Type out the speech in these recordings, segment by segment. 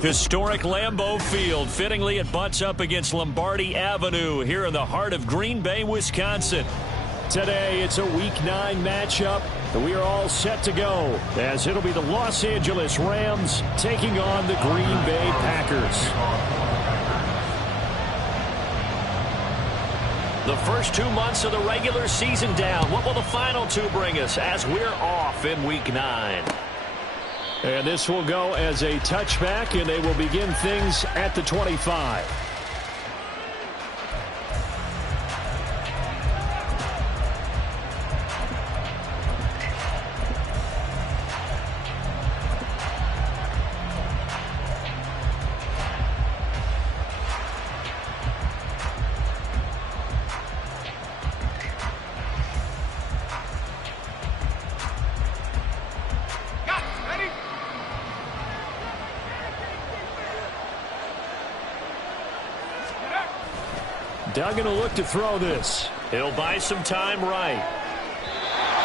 Historic Lambeau Field. Fittingly, it butts up against Lombardi Avenue here in the heart of Green Bay, Wisconsin. Today, it's a Week 9 matchup, and we are all set to go, as it'll be the Los Angeles Rams taking on the Green Bay Packers. The first 2 months of the regular season down. What will the final two bring us as we're off in Week 9? And this will go as a touchback, and they will begin things at the 25. Duggan will look to throw this. He'll buy some time right.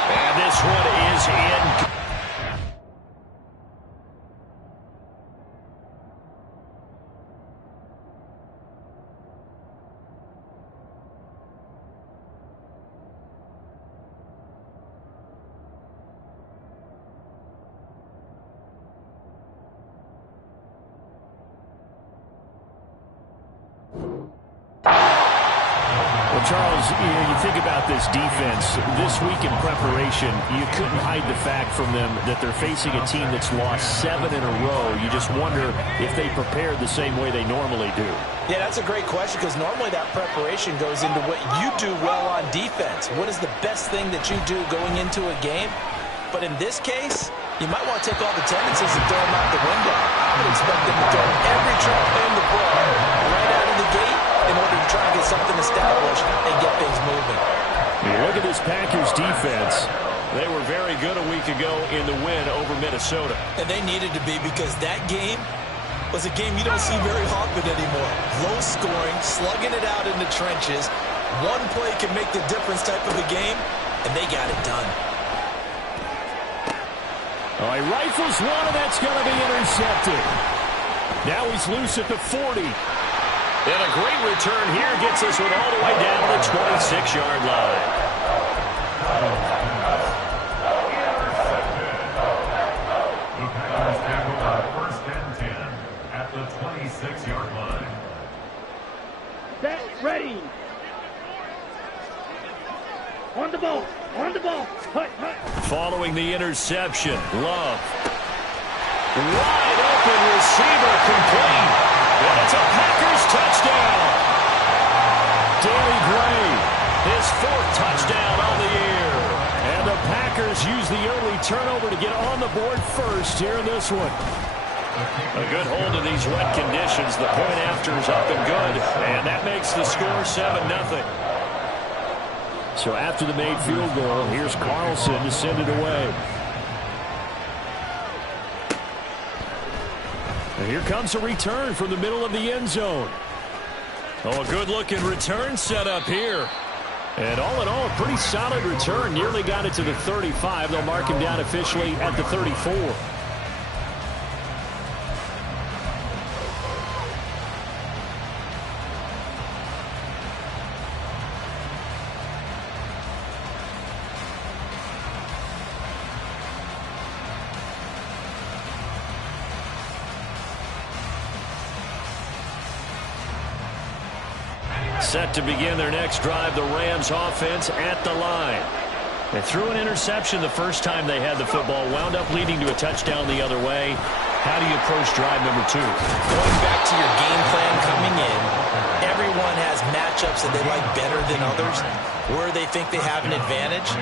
And this one is in. Charles, you think about this defense. This week in preparation, you couldn't hide the fact from them that they're facing a team that's lost 7 in a row. You just wonder if they prepared the same way they normally do. Yeah, that's a great question, because normally that preparation goes into what you do well on defense. What is the best thing that you do going into a game? But in this case, you might want to take all the tendencies and throw them out the window. I would expect them to throw every trap in the ball right out of the gate in order to try and get something established and get things moving. You look at this Packers defense. They were very good a week ago in the win over Minnesota. And they needed to be, because that game was a game you don't see very often anymore. Low scoring, slugging it out in the trenches. One play can make the difference type of a game, and they got it done. Oh, he rifles one, and that's going to be intercepted. Now he's loose at the 40. And a great return here gets us all the way down to the 26-yard line. First and 10 at the 26-yard line. Set, ready. On the ball, on the ball. Hut, hut. Following the interception, Love. Wide open receiver, complete. And it's a Packers touchdown. Danny Gray, his 4th touchdown on the year. And the Packers use the early turnover to get on the board first here in this one. A good hold of these wet conditions. The point after is up and good. And that makes the score 7-0. So after the made field goal, here's Carlson to send it away. And here comes a return from the middle of the end zone. Oh, a good-looking return set up here. And all in all, a pretty solid return. Nearly got it to the 35. They'll mark him down officially at the 34. Set to begin their next drive, the Rams offense at the line. They threw an interception the first time they had the football, wound up leading to a touchdown the other way. How do you approach drive number 2? Going back to your game plan coming in, everyone has matchups that they like better than others, where they think they have an advantage.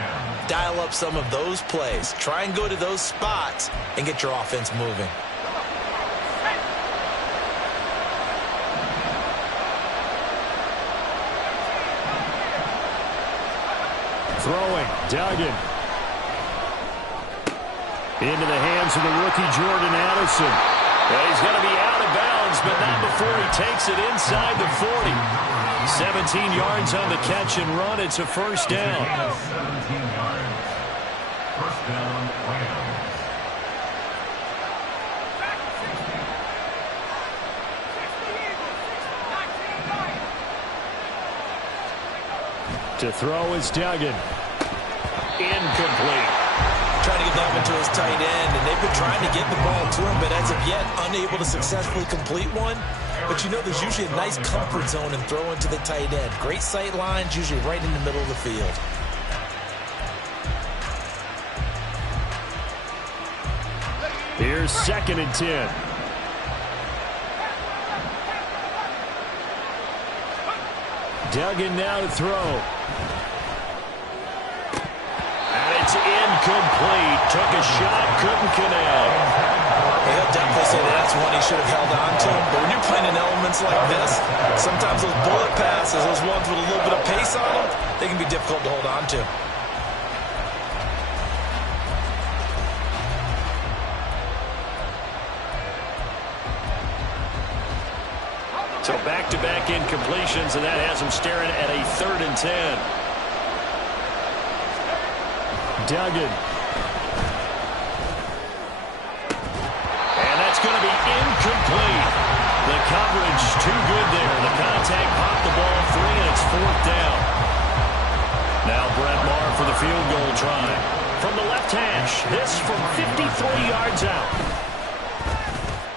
Dial up some of those plays. Try and go to those spots and get your offense moving. Throwing, Duggan. Into the hands of the rookie Jordan Addison. And he's going to be out of bounds, but not before he takes it inside the 40. 17 yards on the catch and run. It's a first down. 17 yards. First down, Rams. To throw is Duggan. Incomplete. Trying to get that one to his tight end, and they've been trying to get the ball to him, but as of yet, unable to successfully complete one. But you know there's usually a nice comfort zone in throwing to the tight end. Great sight lines, usually right in the middle of the field. Here's 2nd and 10. Duggan now to throw. And it's incomplete. Took a shot, couldn't connect. He'll definitely say that's one he should have held on to. But when you're playing in elements like this, sometimes those bullet passes, those ones with a little bit of pace on them, they can be difficult to hold on to. So back-to-back incompletions, and that has him staring at a 3rd and 10. Duggan. And that's going to be incomplete. The coverage too good there. The contact popped the ball free, and it's 4th down. Now Brett Maher for the field goal try. From the left hash, this from 53 yards out.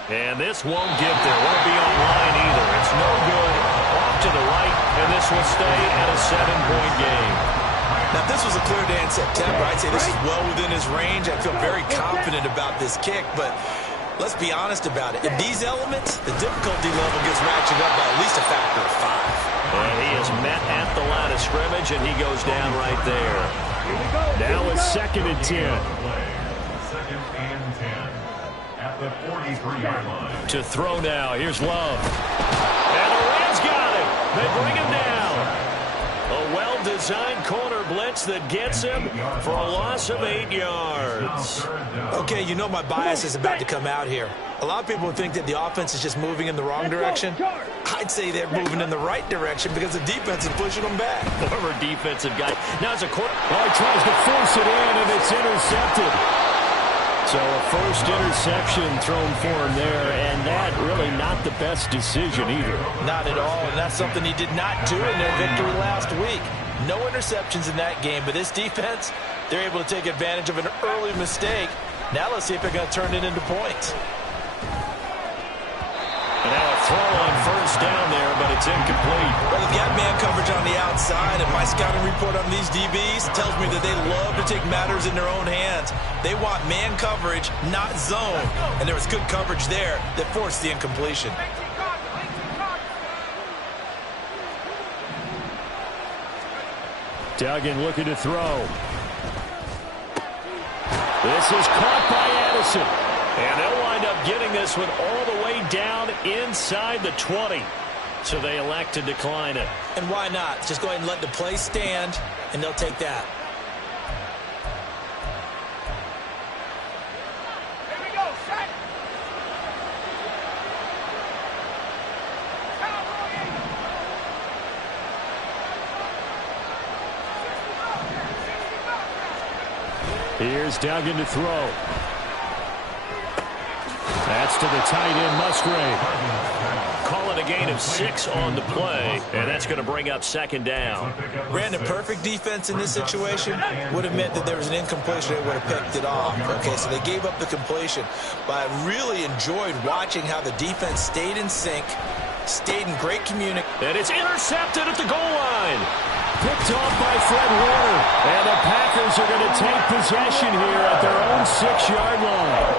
And this won't get there. Won't be on line either. It's no good. Off to the right, and this will stay at a 7-point game. Now, if this was a clear day in September, I'd say this is well within his range. I feel very confident about this kick, but let's be honest about it. In these elements, the difficulty level gets ratcheted up by at least a factor of 5. And he is met at the line of scrimmage, and he goes down right there. Now it's 2nd and 10. 2nd and 10. At the 43-yard line. To throw now. Here's Love. And the Rams got him. They bring him down. A well-designed corner blitz that gets him for a loss of 8 yards. Okay, you know my bias is about to come out here. A lot of people would think that the offense is just moving in the wrong direction. I'd say they're moving in the right direction because the defense is pushing them back. Former defensive guy. Now it's a quarter. Oh, he tries to force it in, and it's intercepted. So a first interception thrown for him there, and that really not the best decision either. Not at all, and that's something he did not do in their victory last week. No interceptions in that game, but this defense, they're able to take advantage of an early mistake. Now let's see if they're going to turn it into points. And now a throw on first down there, but it's incomplete. Well, they've got man coverage on the outside, and my scouting report on these DBs tells me that they love to take matters in their own hands. They want man coverage, not zone. And there was good coverage there that forced the incompletion. Duggan looking to throw. This is caught by Addison. And they'll wind up getting this one all the way down inside the 20. So they elect to decline it. And why not? Just go ahead and let the play stand, and they'll take that. Here we go, set. Here's Duggan to throw. That's to the tight end, Musgrave. Call it a gain of 6 on the play, and that's going to bring up 2nd down. Brandon, perfect defense in this situation would have meant that there was an incompletion. They would have picked it off. Okay, so they gave up the completion. But I really enjoyed watching how the defense stayed in sync, stayed in great communication. And it's intercepted at the goal line. Picked off by Fred Warner. And the Packers are going to take possession here at their own 6-yard line.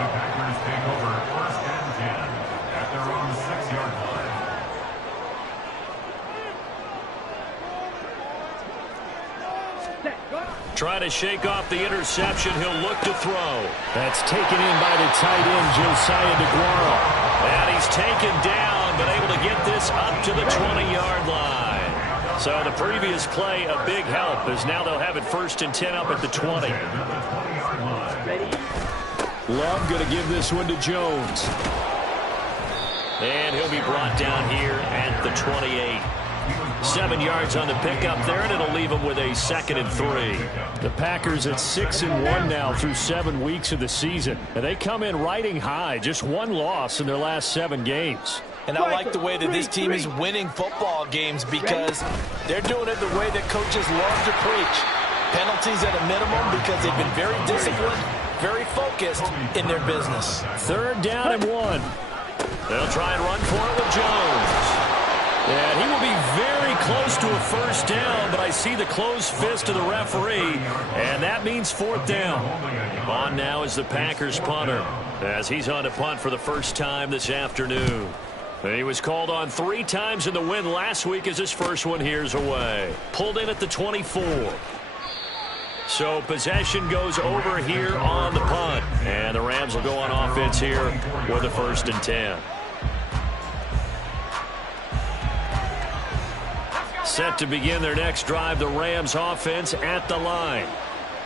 The Packers take over 1st and 10 at their own 6-yard line. Set, go. Trying to shake off the interception. He'll look to throw. That's taken in by the tight end, Josiah DeGuara. And he's taken down, but able to get this up to the 20-yard line. So the previous play, a big help, as now they'll have it 1st and 10 up at the 20. Love going to give this one to Jones. And he'll be brought down here at the 28. 7 yards on the pickup there, and it'll leave him with a 2nd and 3. The Packers at 6-1 now through 7 weeks of the season. And they come in riding high, just 1 loss in their last 7 games. And I like the way that this team is winning football games because they're doing it the way that coaches love to preach. Penalties at a minimum because they've been very disciplined, very focused in their business. 3rd down and 1. They'll try and run for it with Jones. And he will be very close to a 1st down, but I see the closed fist of the referee, and that means 4th down. On now is the Packers punter, as he's on to punt for the first time this afternoon. He was called on 3 times in the win last week as his first one here's away. Pulled in at the 24. So possession goes over here on the punt, and the Rams will go on offense here with a 1st and 10. Set to begin their next drive, the Rams offense at the line.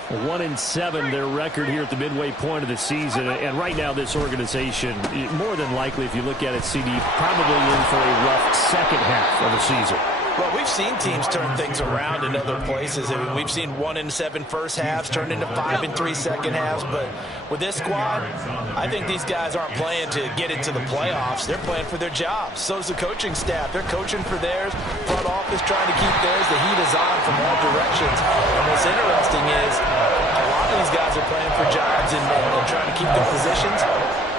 1-7 their record here at the midway point of the season. And right now this organization, more than likely if you look at it, CD, probably in for a rough second half of the season. Well, we've seen teams turn things around in other places. I mean, we've seen 1-7 first halves turn into 5-3 second halves. But with this squad, I think these guys aren't playing to get into the playoffs. They're playing for their jobs. So is the coaching staff. They're coaching for theirs. Front office trying to keep theirs. The heat is on from all directions. And what's interesting is a lot of these guys are playing for jobs and trying to keep their positions.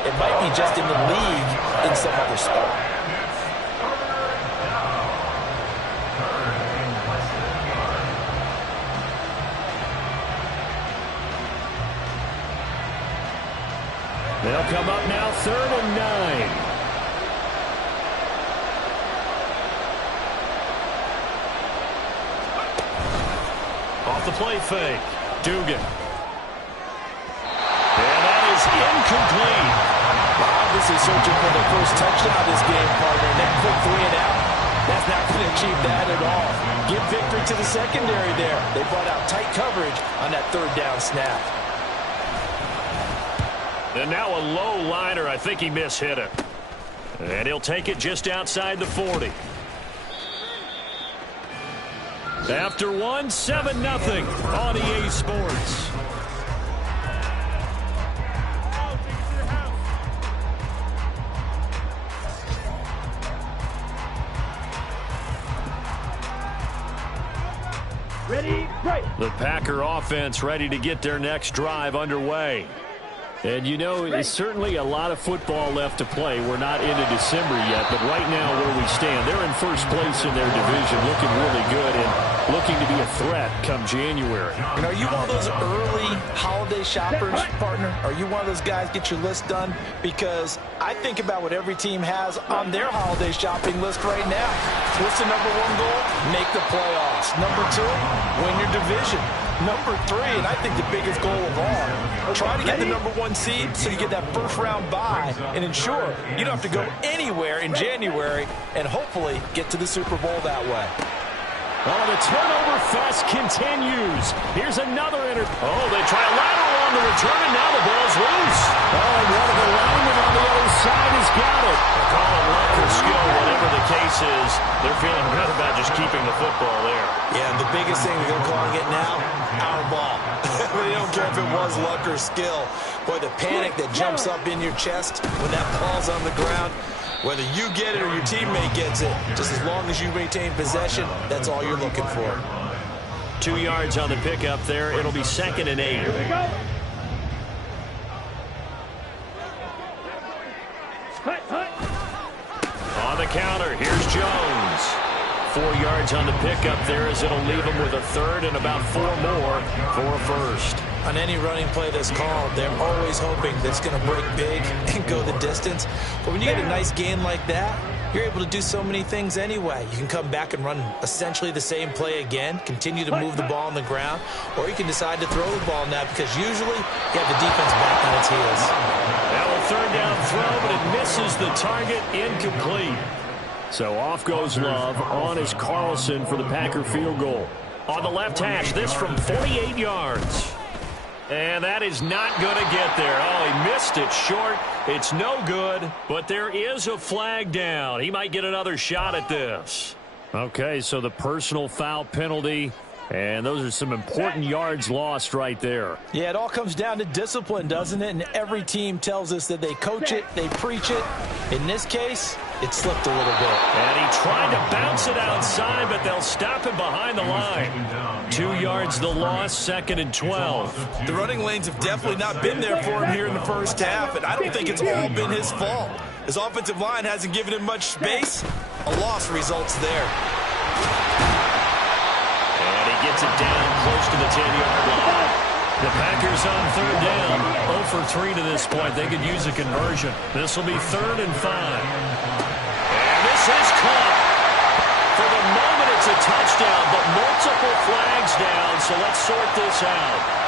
It might be just in the league in some other spot. They'll come up now 3rd and 9. Off the play fake. Dugan. And that is incomplete. Obviously searching for the first touchdown this game, partner. And that quick 3 and out, that's not going to achieve that at all. Give victory to the secondary there. They brought out tight coverage on that 3rd down snap. And now a low liner. I think he mishit it. And he'll take it just outside the 40. After 1, 7-0 on EA Sports. Ready, right. The Packer offense ready to get their next drive underway. And, you know, it's certainly a lot of football left to play. We're not into December yet, but right now where we stand, they're in first place in their division, looking really good and looking to be a threat come January. And are you one of those early holiday shoppers, partner? Are you one of those guys get your list done? Because I think about what every team has on their holiday shopping list right now. What's the number 1 goal? Make the playoffs. Number 2, win your division. Number 3, and I think the biggest goal of all, try to get the number 1 seed so you get that first-round bye and ensure you don't have to go anywhere in January and hopefully get to the Super Bowl that way. Oh, the turnover fest continues. Here's another Oh, they try a lateral on the return, and now the ball's loose. Oh, and one of the linemen on the other side has got it. They call it luck or skill, whatever the case is. They're feeling good about just keeping the football there. Yeah, and the biggest thing they're calling it now, our ball. They don't care if it was luck or skill. Boy, the panic that jumps up in your chest when that ball's on the ground, whether you get it or your teammate gets it, just as long as you maintain possession, that's all you're looking for. 2 yards on the pickup there. It'll be 2nd and 8. On the counter, here's Jones. 4 yards on the pickup there as it'll leave him with a 3rd and about 4 more for a 1st. On any running play that's called, they're always hoping that it's going to break big and go the distance. But when you get a nice gain like that, you're able to do so many things anyway. You can come back and run essentially the same play again, continue to move the ball on the ground, or you can decide to throw the ball now because usually you have the defense back on its heels. Now a third down throw, but it misses the target, incomplete. So off goes Love. On is Carlson for the Packer field goal. On the left hash, this from 48 yards. And that is not going to get there. Oh, he missed it short. It's no good, but there is a flag down. He might get another shot at this. Okay, so the personal foul penalty, and those are some important yards lost right there. Yeah, it all comes down to discipline, doesn't it? And every team tells us that they coach it, they preach it. In this case, it slipped a little bit. And he tried to bounce it outside, but they'll stop him behind the line. 2 yards the loss, 2nd and 12. The running lanes have definitely not been there for him here in the first half, and I don't think it's all been his fault. His offensive line hasn't given him much space. A loss results there. And he gets it down close to the 10-yard line. The Packers on third down, 0 for 3 to this point. They could use a conversion. This will be 3rd and 5. And this is caught. For the moment, it's a touchdown, but multiple flags down, so let's sort this out.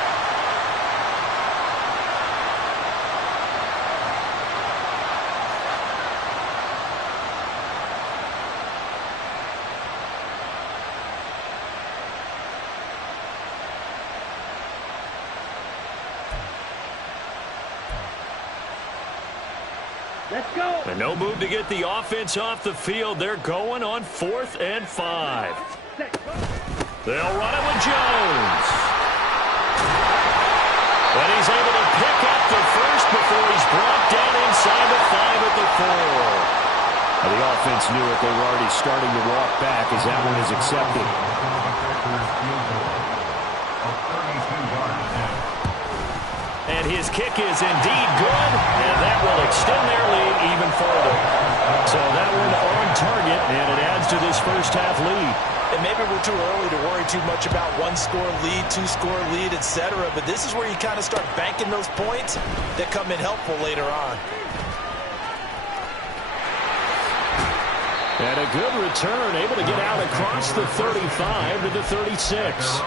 Let's go. And no move to get the offense off the field. They're going on 4th and 5. They'll run it with Jones. And he's able to pick up the first before he's brought down inside the 5 at the 4. Now the offense knew it. They were already starting to walk back as that one is accepted. And his kick is indeed good, and that will extend their lead even further. So that one on target, and it adds to this first half lead. And maybe we're too early to worry too much about one-score lead, two-score lead, etc. But this is where you kind of start banking those points that come in helpful later on. And a good return, able to get out across the 35 to the 36.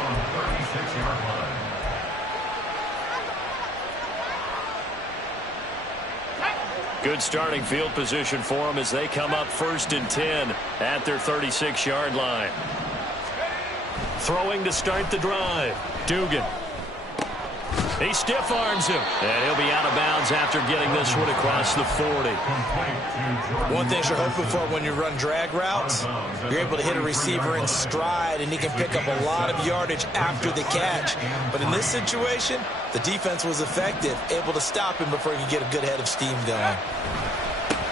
Good starting field position for them as they come up 1st and 10 at their 36-yard line. Throwing to start the drive. Dugan. He stiff arms him. And he'll be out of bounds after getting this one across the 40. One thing you're hoping for when you run drag routes, you're able to hit a receiver in stride, and he can pick up a lot of yardage after the catch. But in this situation, the defense was effective, able to stop him before he could get a good head of steam going.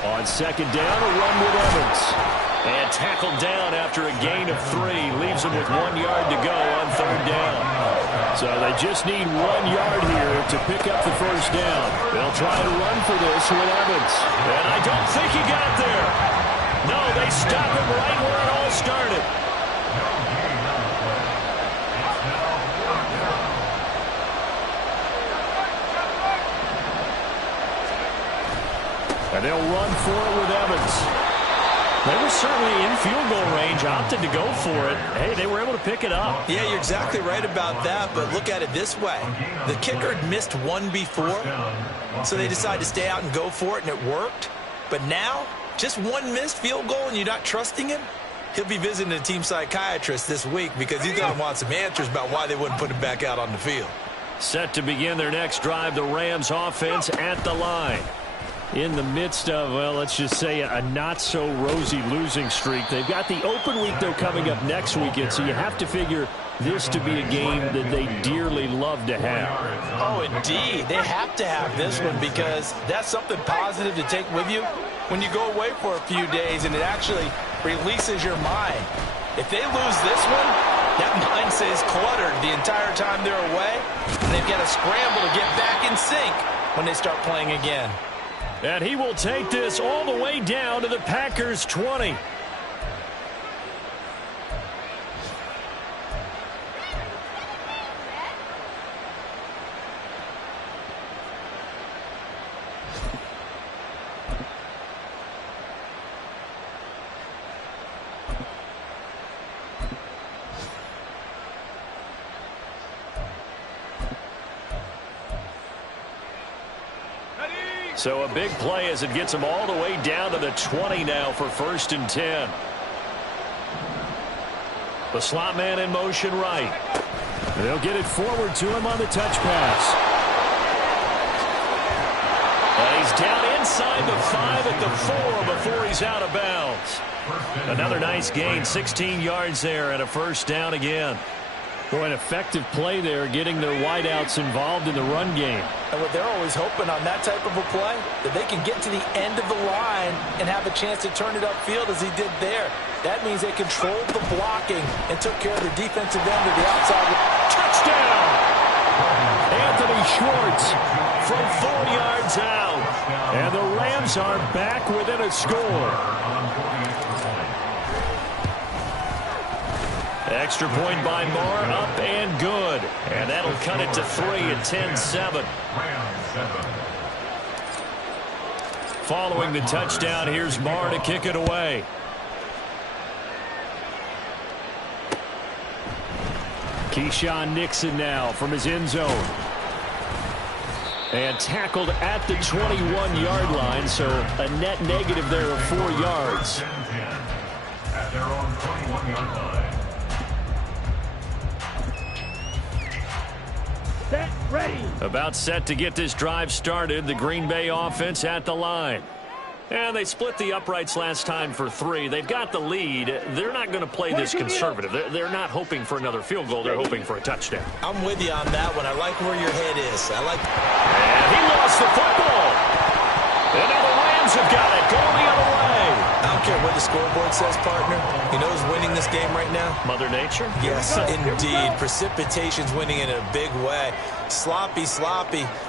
On 2nd down, a run with Evans. And tackled down after a gain of 3. Leaves him with 1 yard to go on 3rd down. So they just need 1 yard here to pick up the first down. They'll try to run for this with Evans. And I don't think he got there. No, they stop him right where it all started. And they'll run for it with Evans. They were certainly in field goal range, opted to go for it. Hey, they were able to pick it up. Yeah, you're exactly right about that, but look at it this way. The kicker had missed one before, so they decided to stay out and go for it, and it worked. But now, just one missed field goal and you're not trusting him? He'll be visiting a team psychiatrist this week because he's going to want some answers about why they wouldn't put him back out on the field. Set to begin their next drive, the Rams offense at the line. In the midst of, well, let's just say a not-so-rosy losing streak. They've got the open week, though, coming up next weekend, so you have to figure this to be a game that they dearly love to have. Oh, indeed. They have to have this one because that's something positive to take with you when you go away for a few days, and it actually releases your mind. If they lose this one, that mind stays cluttered the entire time they're away, and they've got to scramble to get back in sync when they start playing again. And he will take this all the way down to the Packers' 20. So a big play as it gets them all the way down to the 20 now for 1st and 10. The slot man in motion right. They'll get it forward to him on the touch pass. And he's down inside the 5 at the 4 before he's out of bounds. Another nice gain, 16 yards there and a 1st down again. Boy, an effective play there, getting their wideouts involved in the run game. And what they're always hoping on that type of a play, that they can get to the end of the line and have a chance to turn it upfield as he did there. That means they controlled the blocking and took care of the defensive end of the outside. Touchdown! Anthony Schwartz from 4 yards out. And the Rams are back within a score. Extra point by Marr, up and good. And that'll cut it to 3 at 10-7. Following the touchdown, here's Marr to kick it away. Keyshawn Nixon now from his end zone. And tackled at the 21-yard line, so a net negative there of 4 yards. At their own 21-yard line. Set, ready. About set to get this drive started. The Green Bay offense at the line. And they split the uprights last time for 3. They've got the lead. They're not going to play this conservative. They're not hoping for another field goal. They're hoping for a touchdown. I'm with you on that one. I like where your head is. I like. And he lost the football. And now the Rams have got it. Going the other way. I don't care what the scoreboard says, partner. You know who's winning this game right now? Mother Nature? Yes, indeed. Precipitation's winning in a big way. Sloppy.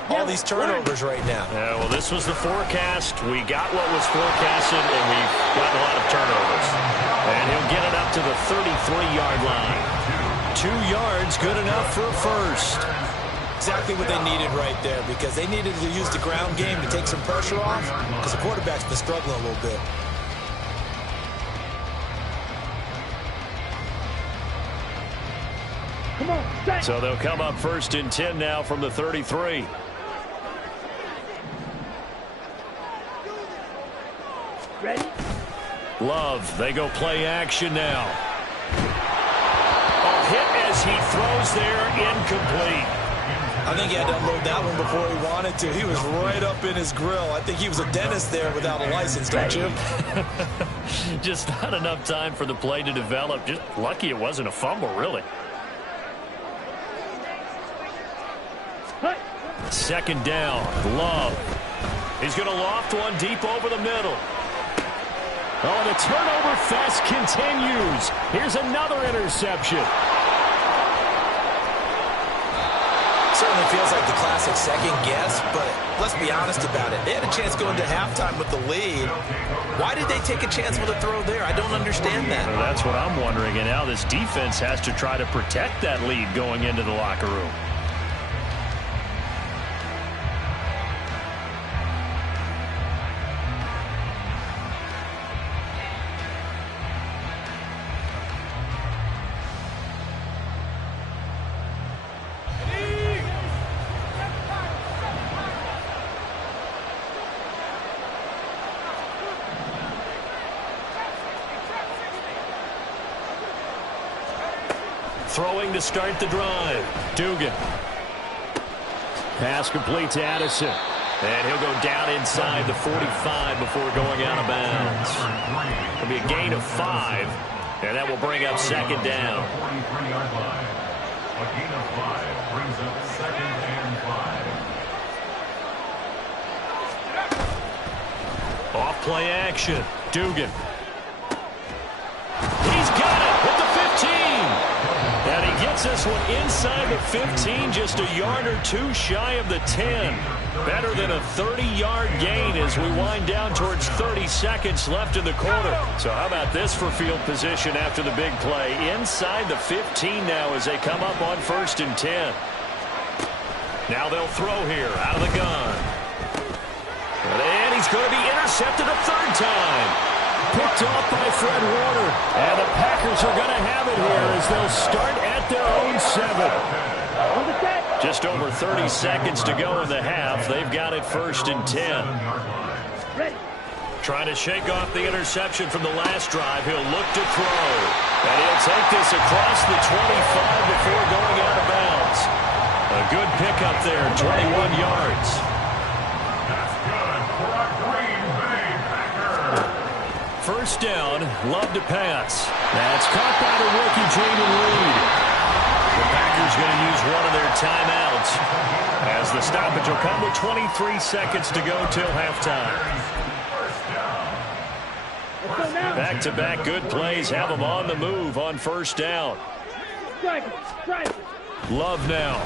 All these turnovers right now. Yeah, well, this was the forecast. We got what was forecasted, and we've got a lot of turnovers. And he'll get it up to the 33-yard line. 2 yards, good enough for a 1st. Exactly what they needed right there, because they needed to use the ground game to take some pressure off, because the quarterback's been struggling a little bit. Come on, set. So they'll come up 1st and 10 now from the 33. Ready? Love, they go play action now. A hit as he throws there, incomplete. I think he had to unload that one before he wanted to. He was right up in his grill. I think he was a dentist there without a license, don't you? Just not enough time for the play to develop. Just lucky it wasn't a fumble, really. 2nd down, Love. He's going to loft one deep over the middle. Oh, the turnover fest continues. Here's another interception. Certainly feels like the classic second guess, but let's be honest about it. They had a chance going to halftime with the lead. Why did they take a chance with a throw there? I don't understand that. Well, that's what I'm wondering, and now this defense has to try to protect that lead going into the locker room. Throwing to start the drive. Dugan. Pass complete to Addison. And he'll go down inside the 45 before going out of bounds. It'll be a gain of 5. And that will bring up 2nd down. A gain of 5 brings up 2nd and 5. Off play action. Dugan. He's got it with the 15. And he gets this one inside the 15, just a yard or 2 shy of the 10. Better than a 30-yard gain as we wind down towards 30 seconds left in the quarter. So how about this for field position after the big play? Inside the 15 now as they come up on 1st and 10. Now they'll throw here out of the gun. And he's going to be intercepted a 3rd time. Picked off by Fred Warner. And the Packers are going to have it here as they'll start at their own 7. On the set. Just over 30 seconds to go in the half. They've got it 1st and 10. Ready. Trying to shake off the interception from the last drive. He'll look to throw. And he'll take this across the 25 before going out of bounds. A good pickup there, 21 yards. That's good for a Green Bay Packer. First down, Love to pass. That's caught by the rookie, Jaden Reed. The Packers going to use one of their timeouts as the stoppage will come with 23 seconds to go till halftime. Back-to-back good plays have them on the move on first down. Love now.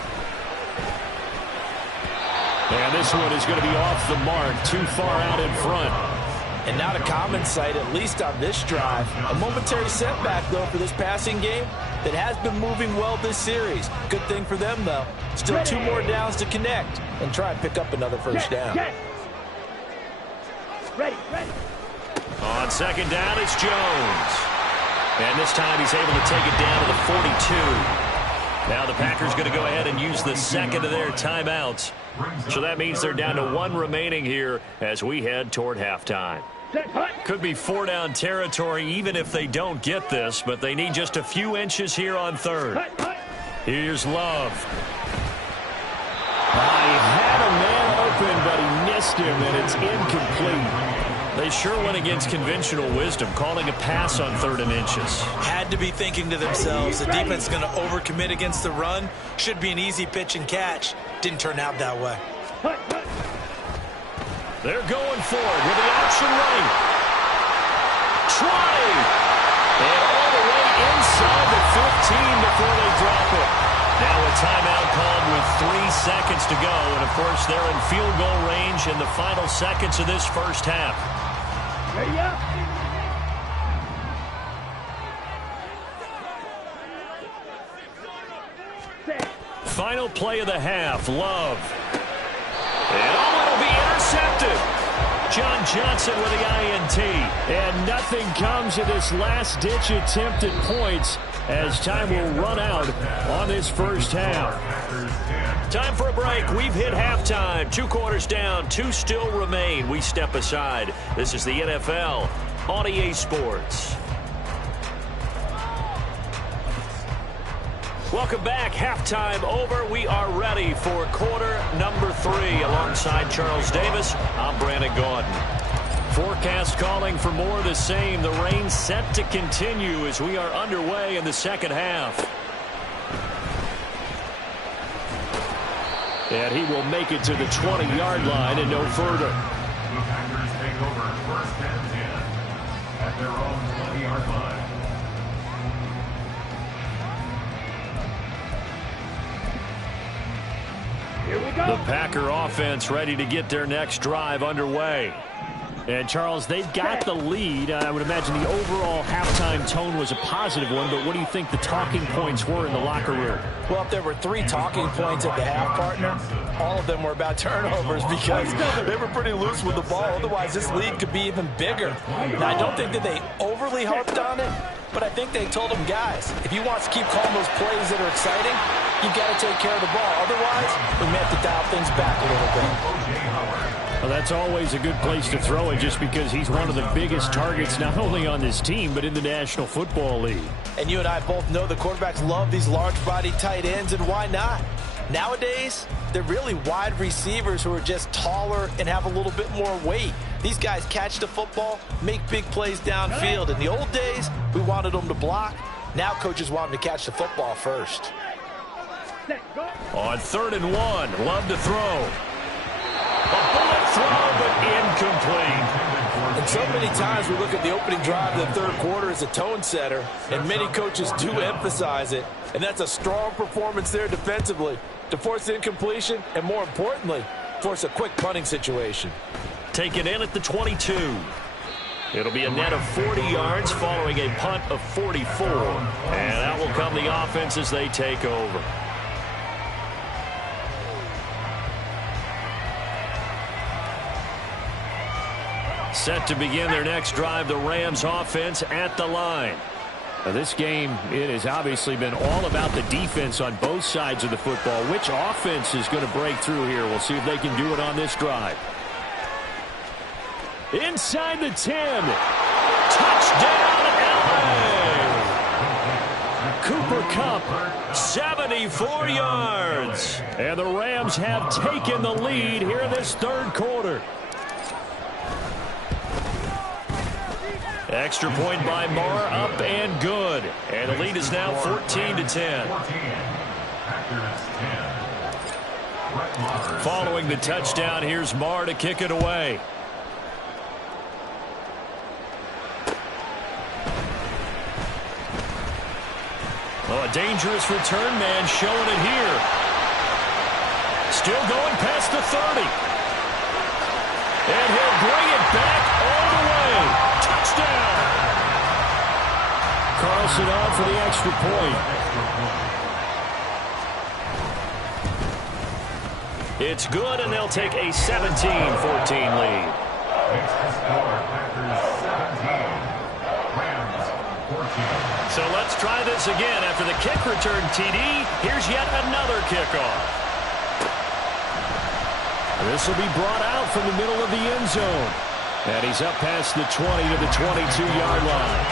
And this one is going to be off the mark, too far out in front. And not a common sight, at least on this drive. A momentary setback, though, for this passing game that has been moving well this series. Good thing for them, though. Still 2 more downs to connect and try and pick up another first down. Ready. On second down, it's Jones. And this time he's able to take it down to the 42. Now the Packers going to go ahead and use the second of their timeouts. So that means they're down to 1 remaining here as we head toward halftime. Could be 4-down territory even if they don't get this, but they need just a few inches here on third. Here's Love. He had a man open, but he missed him, and it's incomplete. They sure went against conventional wisdom, calling a pass on 3rd and inches. Had to be thinking to themselves, the defense is going to overcommit against the run. Should be an easy pitch and catch. Didn't turn out that way. They're going for it with the option right. Try! And all the way inside the 15 before they drop it. Now a timeout called with 3 seconds to go. And, of course, they're in field goal range in the final seconds of this first half. Ready up. Final play of the half, Love. And it'll be intercepted. John Johnson with the INT. And nothing comes of this last-ditch attempt at points as time will run out on this first half. Time for a break. We've hit halftime. 2 quarters down, 2 still remain. We step aside. This is the NFL on EA Sports. Welcome back. Halftime over. We are ready for quarter number 3. Alongside Charles Davis, I'm Brandon Gaudin. Forecast calling for more of the same. The rain set to continue as we are underway in the second half. And he will make it to the 20-yard line and no further. The Packers take over 1st and 10 at their own 20-yard line. Here we go. The Packer offense ready to get their next drive underway. And, Charles, they've got the lead. I would imagine the overall halftime tone was a positive one, but what do you think the talking points were in the locker room? Well, if there were 3 talking points at the half, partner, all of them were about turnovers because they were pretty loose with the ball. Otherwise, this lead could be even bigger. Now, I don't think that they overly harped on it, but I think they told them, guys, if you want to keep calling those plays that are exciting, you've got to take care of the ball. Otherwise, we may have to dial things back a little bit. Well, that's always a good place to throw it just because he's one of the biggest targets not only on this team but in the National Football League. And you and I both know the quarterbacks love these large-body tight ends, and why not? Nowadays, they're really wide receivers who are just taller and have a little bit more weight. These guys catch the football, make big plays downfield. In the old days, we wanted them to block. Now coaches want them to catch the football first. On 3rd and 1, Love to throw. A bullet throw, but incomplete. And so many times we look at the opening drive of the 3rd quarter as a tone setter, and many coaches do emphasize it. And that's a strong performance there defensively to force incompletion and, more importantly, force a quick punting situation. Taken in at the 22. It'll be a net of 40 yards following a punt of 44. And that will come the offense as they take over. Set to begin their next drive, the Rams offense at the line. This game, it has obviously been all about the defense on both sides of the football. Which offense is going to break through here? We'll see if they can do it on this drive. Inside the 10. Touchdown, LA! Cooper Kupp, 74 yards. And the Rams have taken the lead here in this third quarter. Extra point by Marr, up and good. And the lead is now 14-10. Following the touchdown, here's Marr to kick it away. Oh, a dangerous return man showing it here. Still going past the 30. And he'll bring it back all the way. Touchdown! Carlson on for the extra point. It's good, and they'll take a 17-14 lead. So let's try this again. After the kick return TD, here's yet another kickoff. This will be brought out from the middle of the end zone. And he's up past the 20 to the 22-yard line.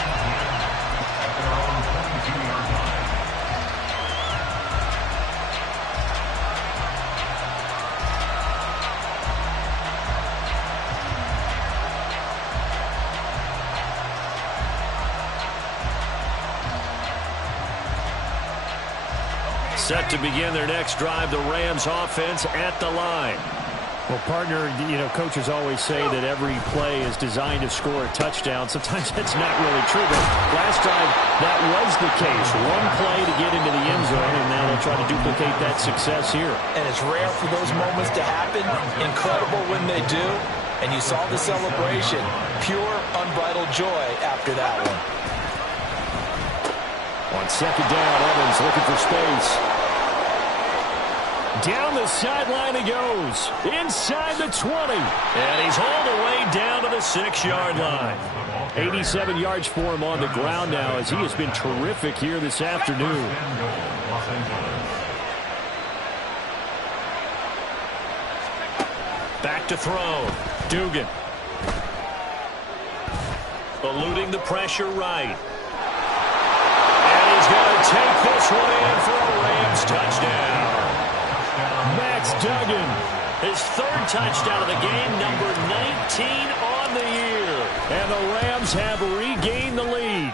Set to begin their next drive, the Rams offense at the line. Well, partner, coaches always say that every play is designed to score a touchdown. Sometimes that's not really true, but last drive, that was the case. One play to get into the end zone, and now they'll try to duplicate that success here. And it's rare for those moments to happen. Incredible when they do. And you saw the celebration. Pure, unbridled joy after that one. On second down, Evans looking for space. Down the sideline he goes. Inside the 20. And he's hauled away down to the 6-yard line. 87 yards for him on the ground now as he has been terrific here this afternoon. Back to throw. Dugan. Eluding the pressure right. And he's going to take this one in for a Rams touchdown. Max Duggan, his third touchdown of the game, number 19 on the year. And the Rams have regained the lead.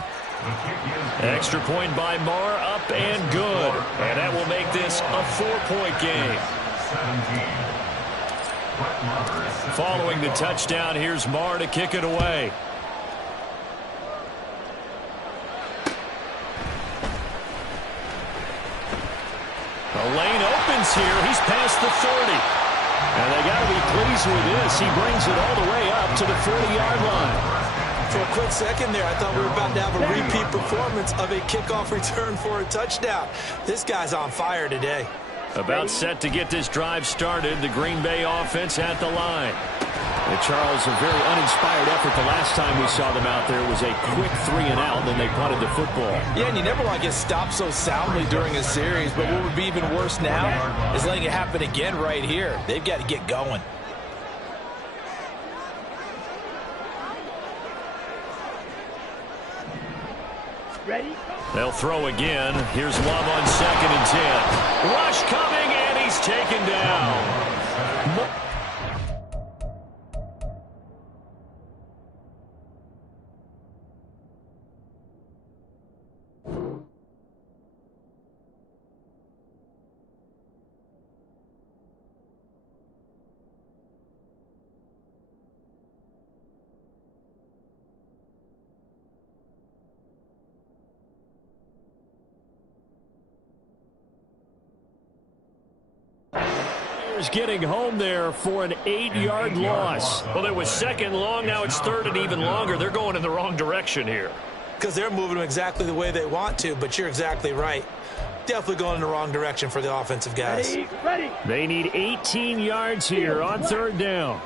Extra point by Marr, up and good. And that will make this a 4-point game. Following the touchdown, here's Marr to kick it away. The lane opens here. He's past the 30. And they got to be pleased with this. He brings it all the way up to the 40-yard line. For a quick second there, I thought we were about to have a repeat performance of a kickoff return for a touchdown. This guy's on fire today. About set to get this drive started. The Green Bay offense at the line. And Charles, a very uninspired effort the last time we saw them out there. It was a quick 3-and-out, then they punted the football. Yeah, and you never want to get stopped so soundly during a series, but what would be even worse now is letting it happen again right here. They've got to get going. Ready? They'll throw again. Here's Love on 2nd and 10. Rush coming, and he's taken down. Getting home there for an 8-yard loss. Well, it was 2nd long. Now it's 3rd and even longer. They're going in the wrong direction here. Because they're moving them exactly the way they want to, but you're exactly right. Definitely going in the wrong direction for the offensive guys. Ready. They need 18 yards here on 3rd down.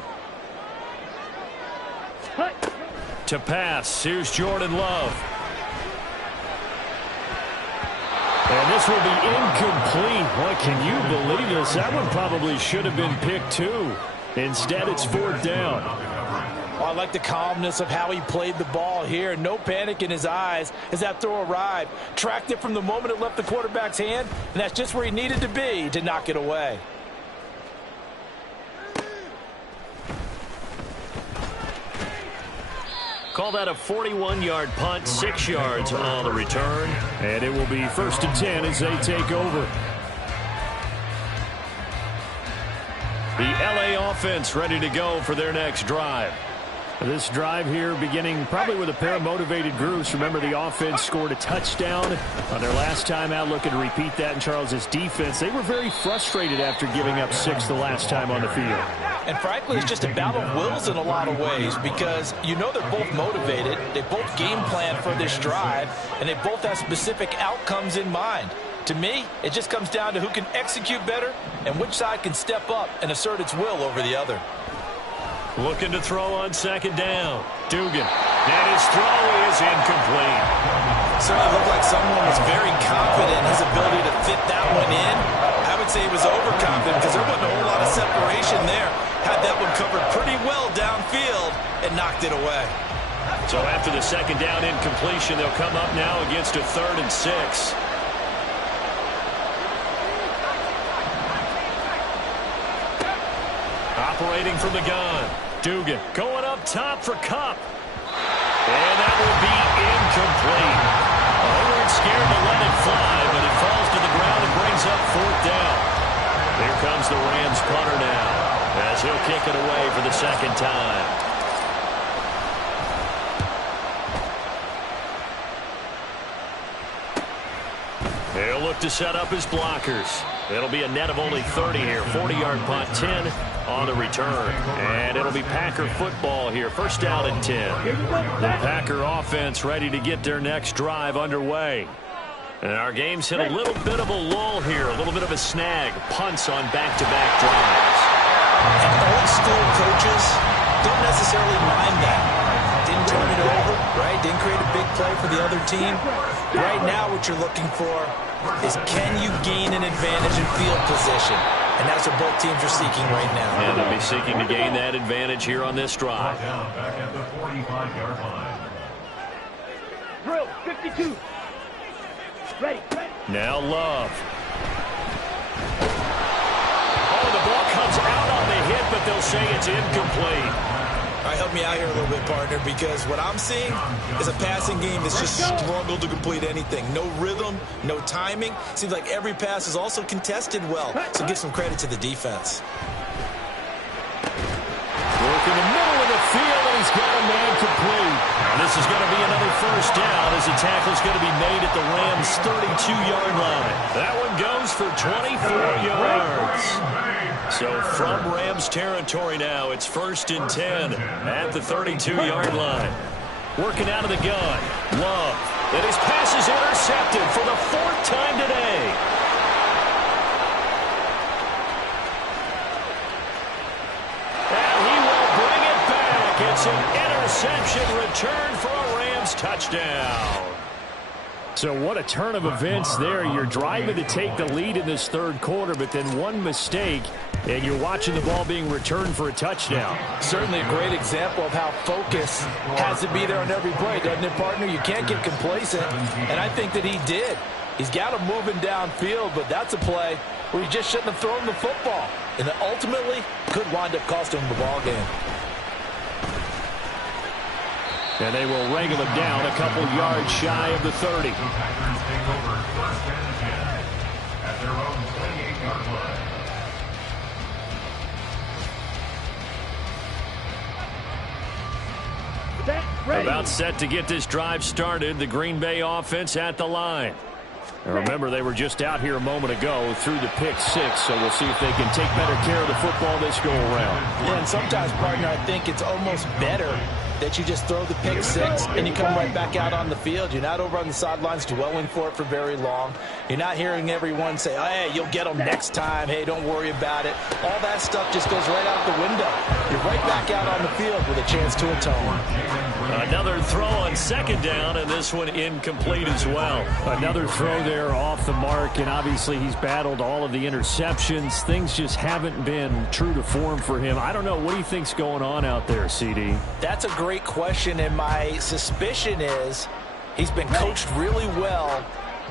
To pass, here's Jordan Love. And this will be incomplete. What, can you believe this? That one probably should have been picked too. Instead, it's fourth down. Oh, I like the calmness of how he played the ball here. No panic in his eyes as that throw arrived. Tracked it from the moment it left the quarterback's hand, and that's just where he needed to be to knock it away. Call that a 41-yard punt, 6 yards on the return. And it will be 1st and 10 as they take over. The LA offense ready to go for their next drive. This drive here beginning probably with a pair of motivated groups. Remember, the offense scored a touchdown on their last time out, looking to repeat that in Charles's defense. They were very frustrated after giving up 6 the last time on the field. And frankly, it's just a battle of wills in a lot of ways because you know they're both motivated. They both game plan for this drive, and they both have specific outcomes in mind. To me, it just comes down to who can execute better and which side can step up and assert its will over the other. Looking to throw on 2nd down. Dugan. And his throw is incomplete. Certainly looked like someone was very confident in his ability to fit that one in. I would say he was overconfident because there wasn't a whole lot of separation there. Had that one covered pretty well downfield and knocked it away. So after the 2nd down incompletion, they'll come up now against a 3rd and 6. Operating from the gun. Dugan going up top for Kupp. And that will be incomplete. They weren't scared to let it fly, but it falls to the ground and brings up 4th down. Here comes the Rams punter now, as he'll kick it away for the 2nd time. He'll look to set up his blockers. It'll be a net of only 30 here. 40-yard punt, 10 on the return. And it'll be Packer football here. 1st down and 10. The Packer offense ready to get their next drive underway. And our game's hit a little bit of a lull here. A little bit of a snag. Punts on back-to-back drives. And old-school coaches don't necessarily mind that. Didn't turn it over, right? Didn't create a big play for the other team. Right now what you're looking for is can you gain an advantage in field position? And that's what both teams are seeking right now. And they'll be seeking to gain that advantage here on this drive. Back at the 45-yard line. Drill, 52. Ready. Now Love. Oh, the ball comes out on the hit, but they'll say it's incomplete. All right, help me out here a little bit, partner, because what I'm seeing is a passing game that's just struggled to complete anything. No rhythm, no timing. Seems like every pass is also contested well, so give some credit to the defense. Work in the middle of the field, and he's got a man complete. And this is going to be another 1st down as the tackle's going to be made at the Rams' 32-yard line. That one goes for 24 yards. So from Rams territory now, it's 1st and 10 at the 32-yard line. Working out of the gun. Love. And his pass is intercepted for the 4th time today. And he will bring it back. It's an interception return for a Rams touchdown. So what a turn of events there. You're driving to take the lead in this 3rd quarter, but then one mistake, and you're watching the ball being returned for a touchdown. Certainly a great example of how focus has to be there on every play, doesn't it, partner? You can't get complacent, and I think that he did. He's got him moving downfield, but that's a play where he just shouldn't have thrown the football, and it ultimately could wind up costing him the ball game. And they will wrangle him down a couple yards shy of the 30. The Packers take over 1st and 10 at their own 28-yard line. Ready. About set to get this drive started. The Green Bay offense at the line. And remember, they were just out here a moment ago through the pick 6, so we'll see if they can take better care of the football this go around. Yeah, and sometimes, partner, I think it's almost better that you just throw the pick six and you come right back out on the field. You're not over on the sidelines dwelling for it for very long. You're not hearing everyone say, oh, hey, you'll get them next time. Hey, don't worry about it. All that stuff just goes right out the window. You're right back out on the field with a chance to atone. Another throw on second down, and this one incomplete as well. Another throw there off the mark, and obviously he's battled all of the interceptions. Things just haven't been true to form for him. I don't know. What do you think's going on out there, CD? That's a great question, and my suspicion is he's been coached really well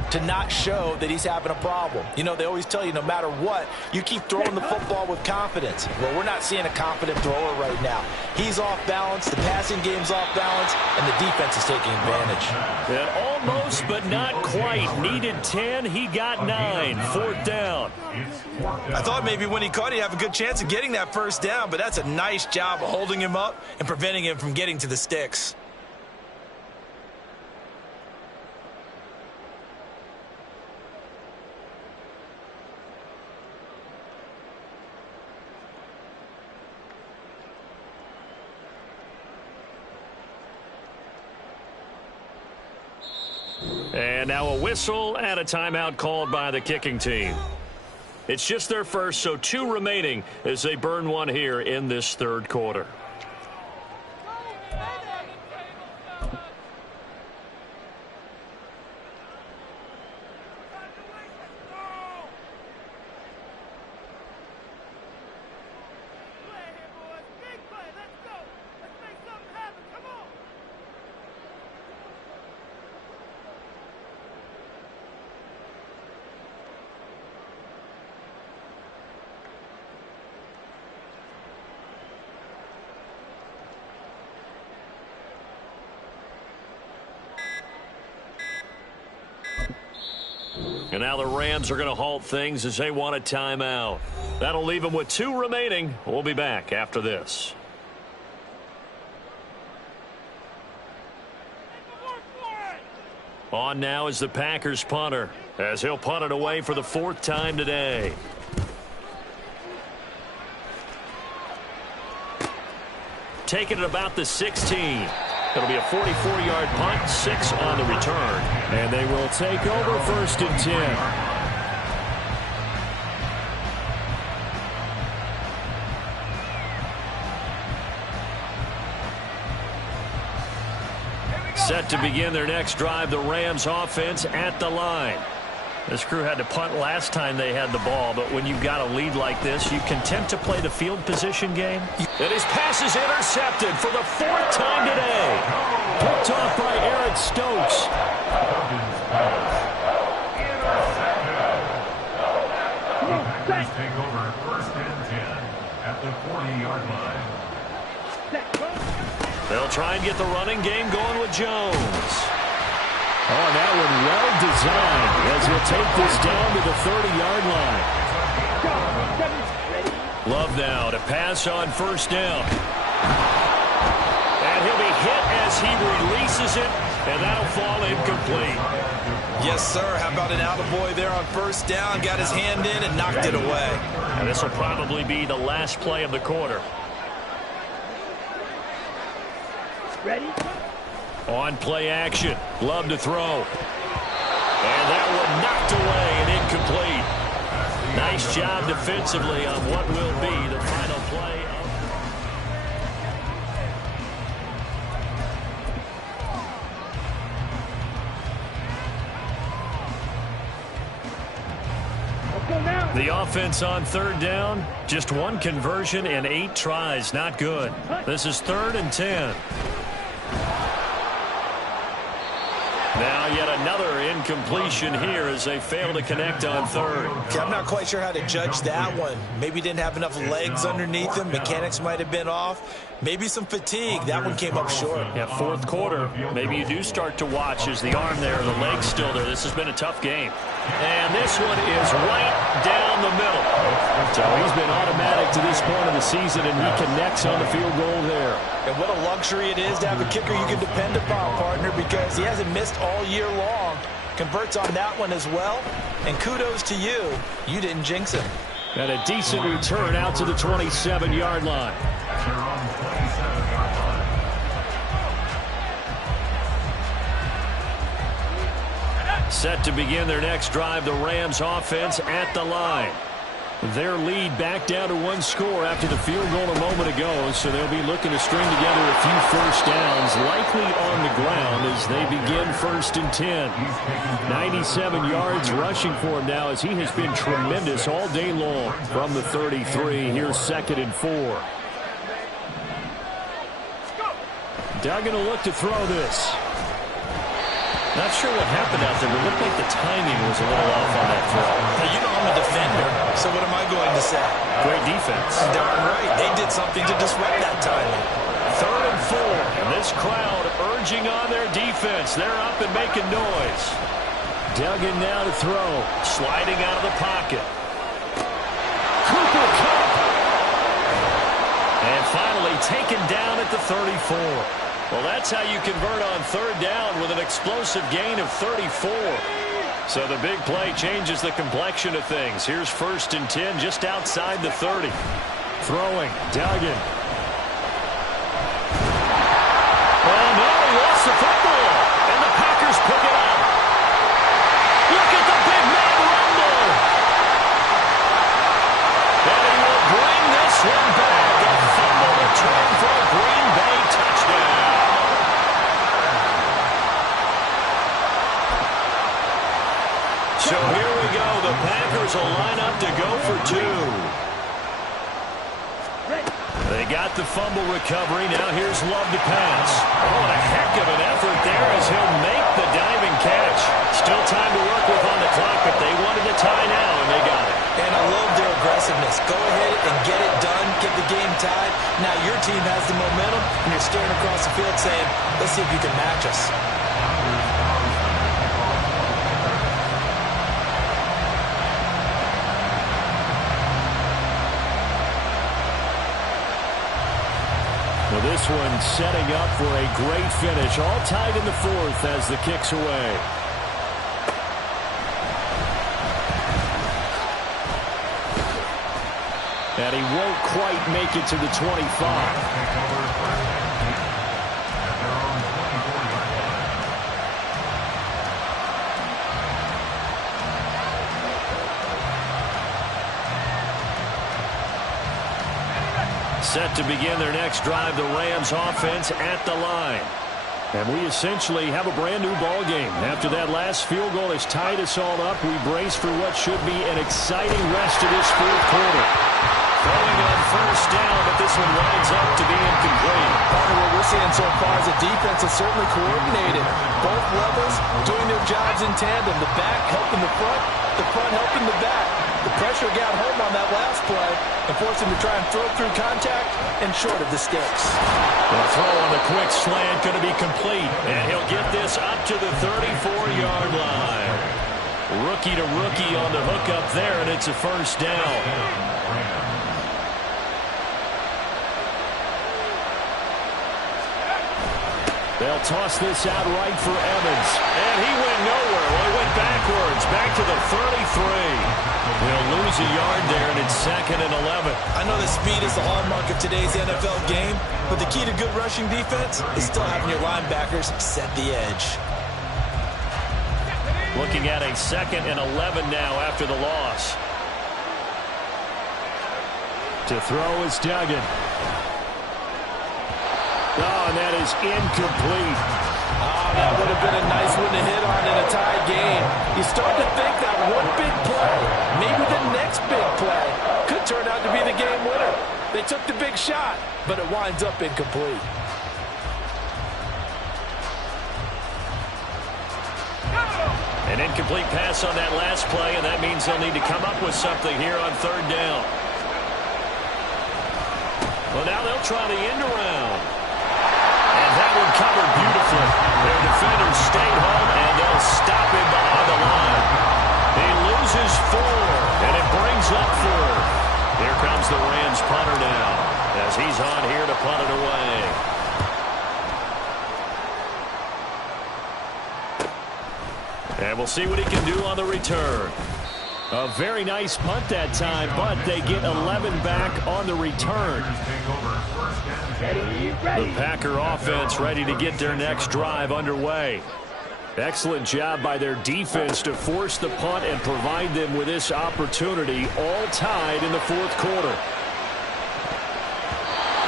to not show that he's having a problem. You know, they always tell you no matter what, you keep throwing the football with confidence. Well, we're not seeing a confident thrower right now. He's off balance, the passing game's off balance, and the defense is taking advantage. Yeah, almost, but not quite. Needed 10, he got 9. Fourth down. I thought maybe when he caught, he'd have a good chance of getting that first down, but that's a nice job of holding him up and preventing him from getting to the sticks. And now a whistle and a timeout called by the kicking team. It's just their first, so 2 remaining as they burn one here in this third quarter. And now the Rams are going to halt things as they want a timeout. That'll leave them with 2 remaining. We'll be back after this. On now is the Packers punter, as he'll punt it away for the 4th time today. Taking it about the 16. It'll be a 44-yard punt, 6 on the return. And they will take over 1st and 10. Set to begin their next drive, the Rams offense at the line. This crew had to punt last time they had the ball, but when you've got a lead like this, you content to play the field position game. And his pass is intercepted for the 4th time today. Picked off by Eric Stokes. Packers take over 1st and 10 at the 40-yard line. They'll try and get the running game going with Jones. Oh, that one well designed as he'll take this down to the 30-yard line. Love now to pass on 1st down. And he'll be hit as he releases it, and that'll fall incomplete. Yes, sir. How about an attaboy there on 1st down? Got his hand in and knocked it away. And this will probably be the last play of the quarter. Ready? On play action. Love to throw. And that one knocked away and incomplete. Nice job defensively on what will be the final play. The offense on 3rd down, just 1 conversion and 8 tries. Not good. This is 3rd and 10. Now yet another incompletion here as they fail to connect on 3rd. Okay, I'm not quite sure how to judge that one. Maybe didn't have enough legs underneath him. Mechanics might have been off. Maybe some fatigue. That one came up short. Yeah, 4th quarter. Maybe you do start to watch as the arm there, the leg's still there. This has been a tough game. And this one is right down the middle. So he's been automatic to this point of the season, and he connects on the field goal there. And what a luxury it is to have a kicker you can depend upon, partner, because he hasn't missed all year long. Converts on that one as well. And kudos to you. You didn't jinx him. And a decent return out to the 27-yard line. Set to begin their next drive, the Rams offense at the line. Their lead back down to one score after the field goal a moment ago, so they'll be looking to string together a few first downs, likely on the ground as they begin 1st and 10. 97 yards rushing for him now as he has been tremendous all day long from the 33. Here's 2nd and 4. Duggan will look to throw this. Not sure what happened out there, but it looked like the timing was a little off on that throw. Now, you know I'm a defender, so what am I going to say? Great defense. Darn right. They did something to disrupt that timing. 3rd and 4. And this crowd urging on their defense. They're up and making noise. Duggan now to throw. Sliding out of the pocket. Cooper Kupp. And finally taken down at the 34. Well, that's how you convert on 3rd down with an explosive gain of 34. So the big play changes the complexion of things. Here's 1st and 10 just outside the 30. Throwing. Duggan. Oh, no, he lost the football. And the Packers pick it up. Look at the big man rumble. And he will bring this one back. A fumble return for a Green Bay touchdown. So here we go. The Packers will line up to go for 2. They got the fumble recovery. Now here's Love to pass. Oh, what a heck of an effort there as he'll make the diving catch. Still time to work with on the clock, but they wanted to tie now, and they got it. And I love their aggressiveness. Go ahead and get it done. Get the game tied. Now your team has the momentum, and you're staring across the field saying, let's see if you can match us. Well, this one setting up for a great finish. All tied in the 4th as the kick's away. And he won't quite make it to the 25. Set to begin their next drive, the Rams offense at the line. And we essentially have a brand new ball game. After that last field goal has tied us all up, we brace for what should be an exciting rest of this 4th quarter. Throwing on 1st down, but this one winds up to be incomplete. Partner, what we're seeing so far is the defense is certainly coordinated. Both levels doing their jobs in tandem. The back helping the front helping the back. The pressure got home on that last play and forced him to try and throw through contact and short of the sticks. The throw on the quick slant going to be complete, and he'll get this up to the 34-yard line. Rookie to rookie on the hook up there, and it's a 1st down. They'll toss this out right for Evans. And he went nowhere. Well, he went backwards, back to the 33. They'll lose a yard there, and it's 2nd and 11. I know that speed is the hallmark of today's NFL game, but the key to good rushing defense is still having your linebackers set the edge. Looking at a 2nd and 11 now after the loss. To throw is Duggan. Oh, and that is incomplete. Oh, that would have been a nice one to hit on in a tie game. You start to think that one big play, maybe the next big play, could turn out to be the game winner. They took the big shot, but it winds up incomplete. An incomplete pass on that last play, and that means they'll need to come up with something here on 3rd down. Well, now they'll try the end around. And that one covered beautifully. Their defenders stayed home, and they'll stop him behind the line. He loses 4, and it brings up 4th. Here comes the Rams punter now, as he's on here to punt it away. And we'll see what he can do on the return. A very nice punt that time, but they get 11 back on the return. The Packer offense ready to get their next drive underway. Excellent job by their defense to force the punt and provide them with this opportunity, all tied in the fourth quarter.